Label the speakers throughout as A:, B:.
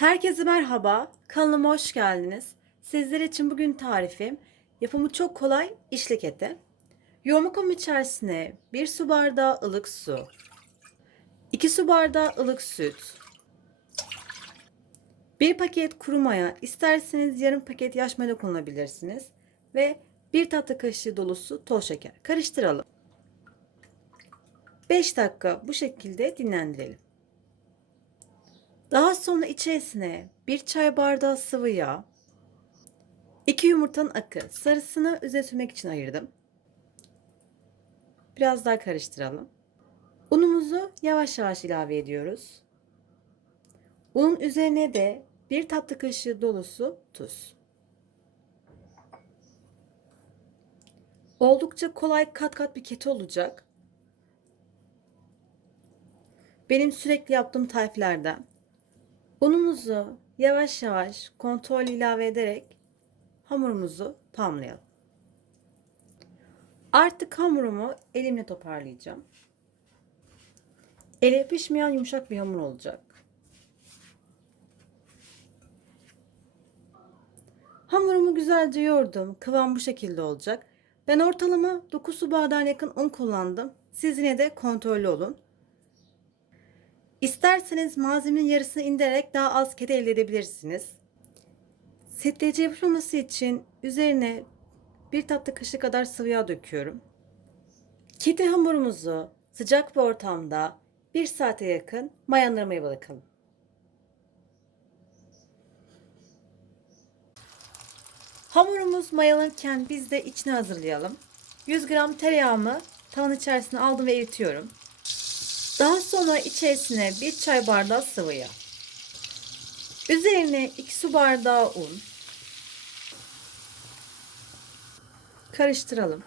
A: Herkese merhaba, kanalıma hoş geldiniz. Sizler için bugün tarifim yapımı çok kolay işlik eti. Yoğurma içerisine 1 su bardağı ılık su, 2 su bardağı ılık süt, 1 paket kuru maya, isterseniz yarım paket yaş maya kullanabilirsiniz ve 1 tatlı kaşığı dolusu toz şeker. Karıştıralım. 5 dakika bu şekilde dinlendirelim. Daha sonra içerisine bir çay bardağı sıvı yağ, 2 yumurtanın akı, sarısını üzerine sürmek için ayırdım. Biraz daha karıştıralım. Unumuzu yavaş yavaş ilave ediyoruz. Unun üzerine de bir tatlı kaşığı dolusu tuz. Oldukça kolay kat kat bir keti olacak. Benim sürekli yaptığım tariflerden. Unumuzu yavaş yavaş kontrol ilave ederek hamurumuzu tamamlayalım. Artık hamurumu elimle toparlayacağım. Ele pişmeyen yumuşak bir hamur olacak. Hamurumu güzelce yoğurdum. Kıvam bu şekilde olacak. Ben ortalama 9 su bardağına yakın un kullandım. Siz yine de kontrollü olun. İsterseniz malzemenin yarısını indirerek daha az kedi elde edebilirsiniz. Setleyici yapılması için üzerine bir tatlı kaşığı kadar sıvı yağ döküyorum. Kedi hamurumuzu sıcak bir ortamda bir saate yakın mayalanmaya bırakalım. Hamurumuz mayalanırken biz de içini hazırlayalım. 100 gram tereyağımı tavanın içerisine aldım ve eritiyorum. Daha sonra içerisine bir çay bardağı sıvı yağ. Üzerine 2 su bardağı un. Karıştıralım.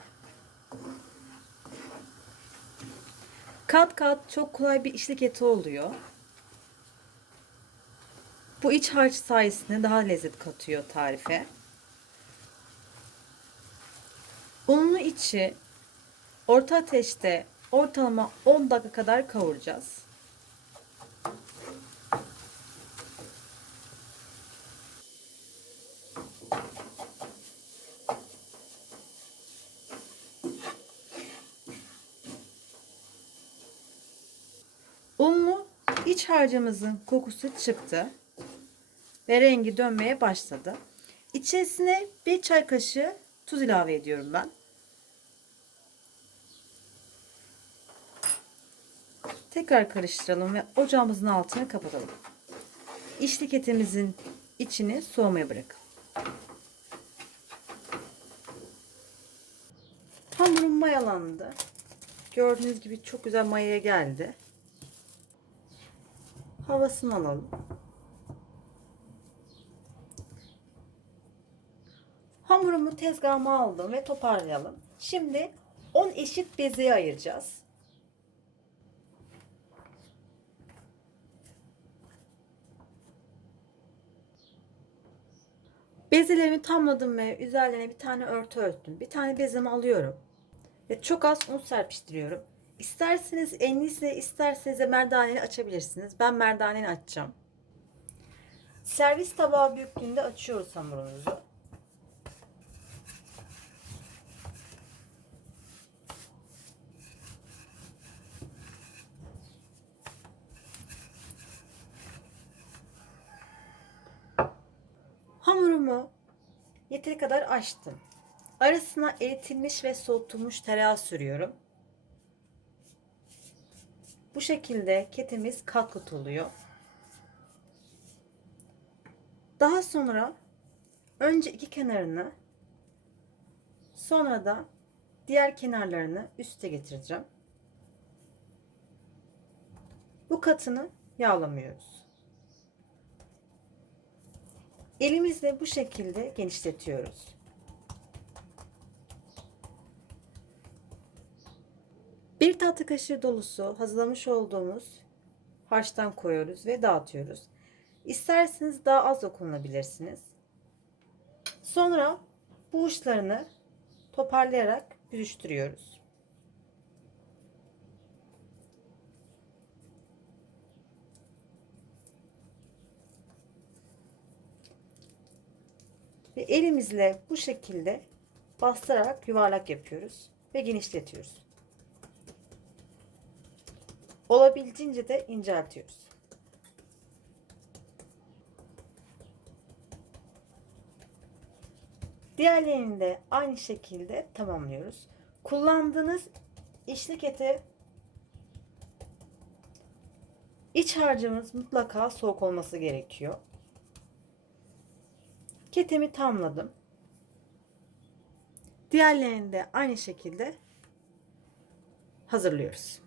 A: Kat kat çok kolay bir işlik eti oluyor. Bu iç harç sayesinde daha lezzet katıyor tarife. Unlu içi orta ateşte ortalama 10 dakika kadar kavuracağız. Unlu iç harcımızın kokusu çıktı ve rengi dönmeye başladı. İçerisine bir çay kaşığı tuz ilave ediyorum ben. Tekrar karıştıralım ve ocağımızın altını kapatalım. İçlik etimizin içini soğumaya bırakalım. Hamurum mayalandı. Gördüğünüz gibi çok güzel mayaya geldi. Havasını alalım. Hamurumu tezgahıma aldım ve toparlayalım. Şimdi 10 eşit bezeye ayıracağız. Bezelerimi tamladım ve üzerlerine bir tane örtü örttüm. Bir tane bezemi alıyorum. Ve çok az un serpiştiriyorum. İsterseniz elinizle isterseniz de merdaneni açabilirsiniz. Ben merdaneni açacağım. Servis tabağı büyüklüğünde açıyoruz hamurumuzu. Hamurumu yeteri kadar açtım. Arasına eritilmiş ve soğutulmuş tereyağı sürüyorum. Bu şekilde ketimiz kat kat oluyor. Daha sonra önce iki kenarını sonra da diğer kenarlarını üste getireceğim. Bu katını yağlamıyoruz. Elimizle bu şekilde genişletiyoruz. Bir tatlı kaşığı dolusu hazırlamış olduğumuz harçtan koyuyoruz ve dağıtıyoruz. İsterseniz daha az da kullanabilirsiniz. Sonra bu uçlarını toparlayarak büzüştürüyoruz. Ve elimizle bu şekilde bastırarak yuvarlak yapıyoruz ve genişletiyoruz. Olabildiğince de inceltiyoruz. Diğerlerini de aynı şekilde tamamlıyoruz. Kullandığınız içlik eti iç harcımız mutlaka soğuk olması gerekiyor. Ketemi tamladım. Diğerlerini de aynı şekilde hazırlıyoruz.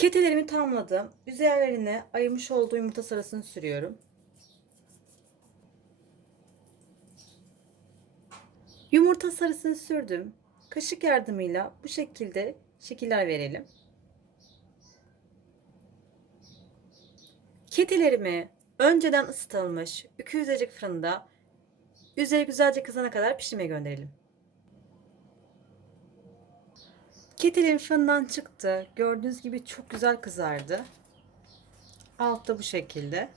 A: Ketelerimi tamladım. Üzerlerine ayırmış olduğum yumurta sarısını sürüyorum. Yumurta sarısını sürdüm. Kaşık yardımıyla bu şekilde şekiller verelim. Ketilerimi önceden ısıtılmış 200 derece fırında üzeri güzelce kızana kadar pişirmeye gönderelim. Ketilerim fırından çıktı. Gördüğünüz gibi çok güzel kızardı. Altta bu şekilde.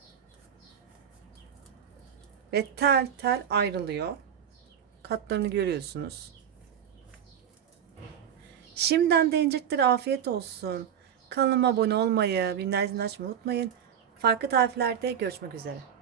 A: Ve tel tel ayrılıyor. Katlarını görüyorsunuz. Şimdiden deneyeceklere afiyet olsun. Kanalıma abone olmayı, bildirimleri açmayı unutmayın. Farklı tariflerde görüşmek üzere.